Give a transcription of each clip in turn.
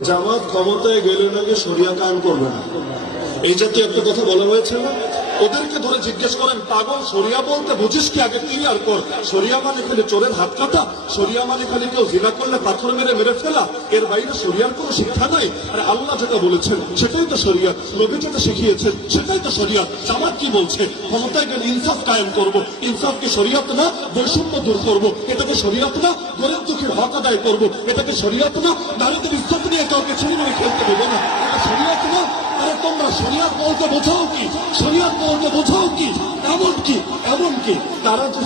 জামাত ক্ষমতায় গেলে নাকি শরিয়া কায়েম করবে না, এই জাতীয় একটা কথা বলা হয়েছে না? ওদেরকে ধরে জিজ্ঞেস করেন, পাগল শরিয়া বলতে বুঝিস কি? আগে ক্লিয়ার কর। শরিয়া মানে খালি চোরের হাত কাটা? শরিয়া মানে খালি কেউ জিনা করলে পাথর মেরে মেরে ফেলা? এর বাইরে শরিয়ার কোনো শিক্ষা নাই। আর আল্লাহ যেটা বলেছেন সেটাই তো শরিয়া, নবী যেটা শিখিয়েছেন সেটাই তো শরিয়া। জামাত কি বলছে? ক্ষমতায় গেলে ইনসাফ কায়েম করবো। ইনসাফ কি শরিয়াত না? বৈষম্য দূর করবো, এটাকে শরিয়াত না? গরিব দুঃখীর হক আদায় করবো, এটাকে শরিয়াত না? নারীদের ইজ্জত নিয়ে কাউকে ছেড়ে মেরে খেলতে দেবো না, এটা শরিয়াত না? আরে তোমরা শরিয়াত বলতে বোঝাও কি? শরিয়াত বলতে বোঝাও কি? এমনকি তারা যে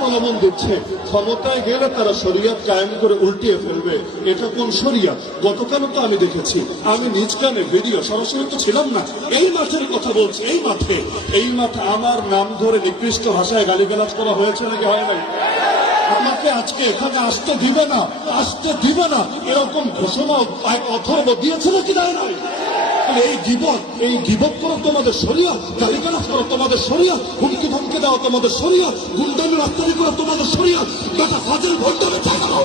প্রলোভন দিচ্ছে ক্ষমতায় গেলে তারা শরিয়াত কায়েম করে উল্টিয়ে ফেলবে, এটা কোন শরিয়াত? গতকালও তো আমি দেখেছি, আমি নিজ কানে ভিডিও, সরাসরি তো ছিলাম না, এই মাঠের কথা বলছি। এই মাঠে আমার নাম ধরে নিকৃষ্ট ভাষায় গালিগালাজ করা হয়েছে নাকি হয় নাই? আমাকে আজকে এখানে আসতে দিবে না এরকম ঘোষণা অথর্ব দিয়েছে নাকি দেয় নাই? এই গিবত করো তোমাদের শরিয়া, গালিগালাজ করো তোমাদের শরিয়া, হুমকি ধমকি দেওয়া তোমাদের শরিয়া, গুন্ডামি রাস্তারি করো তোমাদের শরিয়া, বেটা ফাজিল ভণ্ডামি চালাও।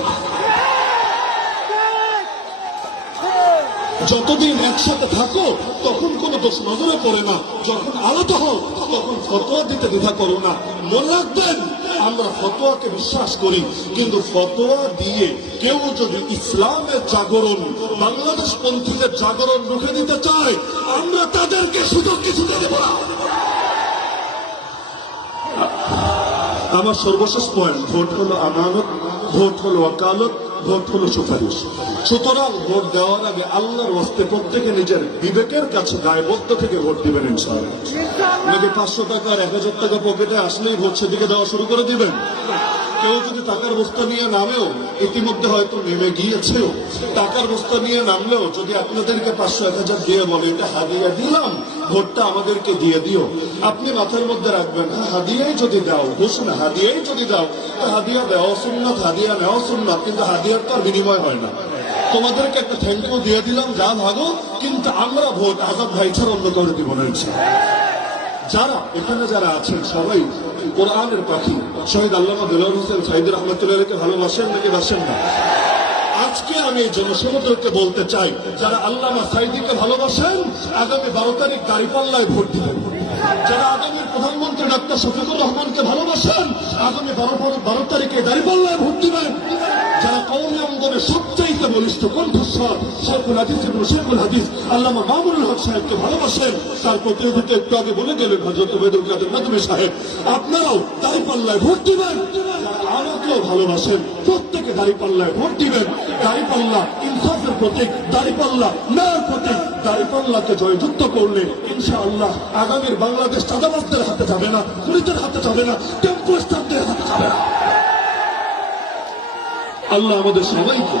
যতদিন একসাথে থাকো তখন কোনো দোষ নজরে পড়ে না, যখন আলাদা হও তখন ফতোয়া দিতে দ্বিধা করো না। মনে রাখবেন, আমরা ফতোয়াকে বিশ্বাস করি, কিন্তু ফতোয়া দিয়ে কেউ যদি ইসলামের জাগরণ, বাংলাদেশ পন্থীদের জাগরণ রুখে দিতে চায়, আমরা তাদেরকে সুযোগ কিছুতে দেব না। আমার সর্বশেষ পয়েন্ট, ভোট হলো আমানত, ভোট হলো ওয়াকালত, ভোট হলো সুপারিশ। সুতরাং ভোট দেওয়ার আগে আল্লাহর ওয়াস্তে প্রত্যেকে নিজের বিবেকের কাছে দায়বদ্ধ থেকে ভোট দিবেন ইনশাআল্লাহ। নাকি 500 টাকা আর 1000 টাকা পকেটে আসলেই ভোট সেদিকে দেওয়া শুরু করে দিবেন? কেউ যদি টাকার বস্তা নিয়ে নামেও, ইতিমধ্যে হয়তো নেমে গিয়েছেও, টাকার বস্তা নিয়ে নামলেও যদি আপনাদেরকে 500-1000 দিয়ে বলে এটা হাদিয়া দিলাম, ভোটটা আমাদেরকে দিয়ে দিও, আপনি মাথার মধ্যে রাখবেন, হাদিয়াই যদি দাও, ঘোষণ হাদিয়াই যদি দাও, হাদিয়া দেওয়া সুন্নাত, হাদিয়া নেওয়া সুন্নাত, কিন্তু হাদিয়ার তো আর বিনিময় হয় না। তোমাদেরকে একটা থ্যাংক ইউ দিয়ে দিলাম, যা ভাগো, কিন্তু আমরা ভোট আজাদ ভাই ছাড়া অন্য করে দিব না। যারা এখানে আছেন সবাই কোরআনের পাখি, শহীদ আল্লামা দেলোয়ার হোসেন সাঈদী রহমাতুল্লাহকে ভালোবাসেন নাকি বাসেন না? আজকে আমি এই জনসমুদ্রকে বলতে চাই, যারা আল্লামা সাঈদীকে ভালোবাসেন আগামী 12 তারিখ দাঁড়িপাল্লায় ভোট দিবেন। যারা আগামী প্রধানমন্ত্রী ডাক্তার শফিকুর রহমানকে ভালোবাসেন আগামী 12 তারিখে দাঁড়িপাল্লায় ভোট দিবেন। যারা কওমি অঙ্গনের সবচাইতে বলিষ্ঠ কণ্ঠস্বর শেখুল হাদিস এবং শেখুল হাদিস আল্লামা মামুনুল হক সাহেবকে ভালোবাসেন, তার প্রতিনিধিত্ব একটু আগে বলে গেলেন হযরত ওবায়দুল কাদের নদভী সাহেব, আপনারাও দাঁড়িপাল্লায় ভোট দিবেন। আমাকেও ভালোবাসেন, প্রত্যেকে দাঁড়িপাল্লায় ভোট দিবেন। দাঁড়িপাল্লা ইনসাফের প্রতীক, দাঁড়িপাল্লা ন্যায়ের প্রতীক। দাঁড়িপাল্লাকে জয়যুক্ত করলে ইনশাআল্লাহ আগামীর বাংলাদেশ চাঁদাবাজদের হাতে যাবে না, খুনিদের হাতে যাবে না, টেম্পো স্টারদের হাতে যাবে না। আল্লাহ আমাদের সবাইকে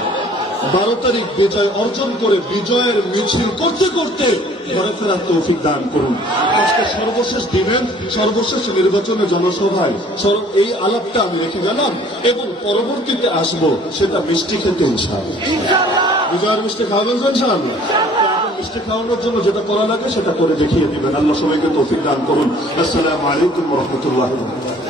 12 তারিখ বিজয় অর্জন করে বিজয়ের মিছিল করতে করতে ঘরে ফেরার তৌফিক দান করুন। আজকে সর্বশেষ দিনের সর্বশেষ নির্বাচনের জনসভায় এই আলাপটা আমি রেখে গেলাম, এবং পরবর্তীতে আসবো সেটা মিষ্টি খেতে ইনশাআল্লাহ। বিজয়ের মিষ্টি খাওয়াবেন ইনশাআল্লাহ। মিষ্টি খাওয়ানোর জন্য যেটা করা লাগে সেটা করে দেখিয়ে দিবেন। আল্লাহ সবাইকে তৌফিক দান করুন। আসসালামু আলাইকুম ওয়া রাহমাতুল্লাহি ওয়া বারাকাতুহু।